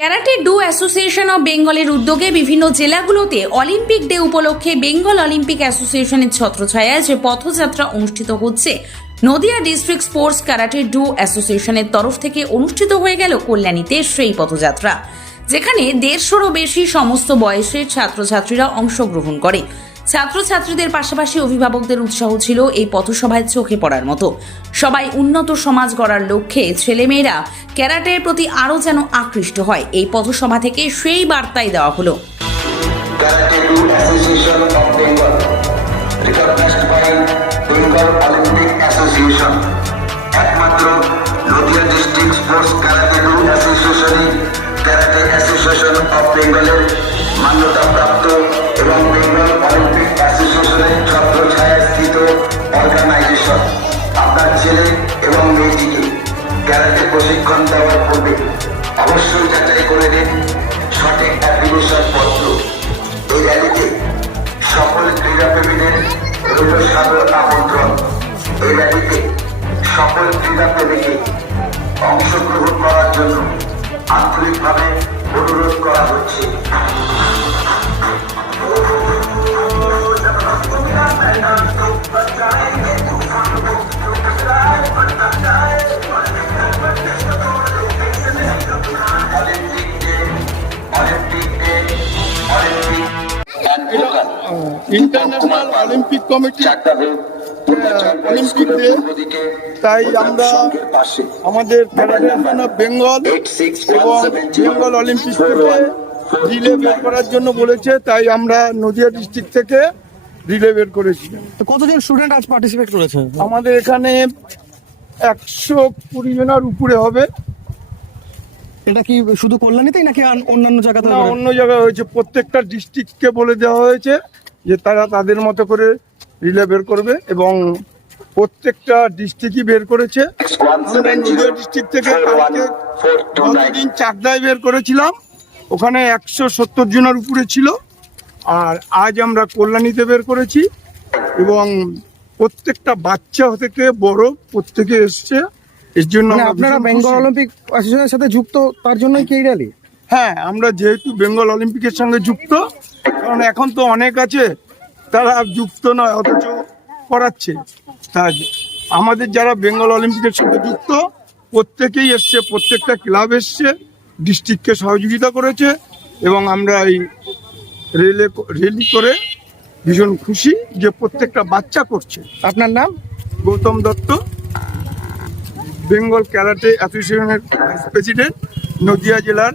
Karate do association of বেঙ্গলের উদ্যোগে বিভিন্ন জেলাগুলোতে অলিম্পিক ডে উপলক্ষে বেঙ্গল অলিম্পিক অ্যাসোসিয়েশনের ছত্রছায়ায় যে পথযাত্রা অনুষ্ঠিত হচ্ছে। Nadia district sports karate do অ্যাসোসিয়েশনের তরফ থেকে অনুষ্ঠিত হয়ে গেল কল্যাণীতে সেই পথযাত্রা, যেখানে দেড়শোরও বেশি সমস্ত বয়সের ছাত্রছাত্রীরা অংশগ্রহণ করে। ছাত্রছাত্রীদের পাশাপাশি অভিভাবকদের উৎসাহ ছিল এই পথসভায় চোখে পড়ার মতো সবাই উন্নত সমাজ গড়ার লক্ষ্যে ছেলেমেয়েরা ক্যারাটের প্রতি আরও যেন আকৃষ্ট হয়, এই পথসভা থেকে সেই বার্তাই দেওয়া হলো. একমাত্র নদিয়া ডিস্ট্রিক্ট স্পোর্টস অর্গানাইজেশন আপনার ছেলে এবং মেয়েটিকে ক্যারাটে প্রশিক্ষণ দেওয়ার পূর্বে অবশ্যই যাচাই করে নিন সঠিক অ্যাপ্লিকেশন পত্র। এই র্যালিতে সকল ক্রীড়াপ্রেমীদের রইল সাদর আমন্ত্রণ। এই র্যালিতে সকল ক্রীড়াপ্রেমীকে অংশগ্রহণ করার জন্য আন্তরিকভাবে অনুরোধ করা হচ্ছে। ইন্টারন্যাশনাল অলিম্পিক কমিটি চাকদাবে অলিম্পিক ডে তাই আমরা আমাদের ফেডারেশন অফ বেঙ্গল এবং বেঙ্গল অলিম্পিক থেকে রিলে বের করার জন্য বলেছে তাই আমরা নদিয়া ডিস্ট্রিক্ট থেকে রিলে বের করেছি। তো কতজন স্টুডেন্ট আজ পার্টিসিপেট করেছে? আমাদের এখানে একশো কুড়ি জনের উপরে হবে। এটা কি শুধু কল্যাণীতেই নাকি আন- অন্যান্য জায়গাতে অন্য জায়গায় হয়েছে প্রত্যেকটা ডিস্ট্রিক্টকে বলে দেওয়া হয়েছে। যে তারা তাদের মতো করে রিলে বের করবে এবং প্রত্যেকটা ডিস্ট্রিক্টই বের করেছে। আমরা নদিয়া ডিস্ট্রিক্ট থেকে কালকে গতদিন চাকদায় বের করেছিলাম ওখানে একশো সত্তর জনের উপরে ছিল। আর আজ আমরা কল্যাণীতে বের করেছি এবং প্রত্যেকটা বাচ্চা থেকে বড় প্রত্যেকে এসছে। এর জন্য মানে আপনারা বেঙ্গল অলিম্পিক অ্যাসোসিয়েশনের সাথে যুক্ত তার জন্যই কি র্যালি হ্যাঁ আমরা যেহেতু বেঙ্গল অলিম্পিকের সঙ্গে যুক্ত কারণ এখন তো অনেক আছে, তারা যুক্ত নয়, অথচ করাচ্ছে। আমাদের যারা বেঙ্গল অলিম্পিকের সঙ্গে যুক্ত, প্রত্যেকেই এসছে, প্রত্যেকটা ক্লাব এসছে, ডিস্ট্রিক্টকে সহযোগিতা করেছে, এবং আমরা এই রেলে রেলি করে ভীষণ খুশি যে প্রত্যেকটা বাচ্চা করছে। আপনার নাম? গৌতম দত্ত, বেঙ্গল ক্যারাটে অ্যাসোসিয়েশনের প্রেসিডেন্ট, নদিয়া জেলার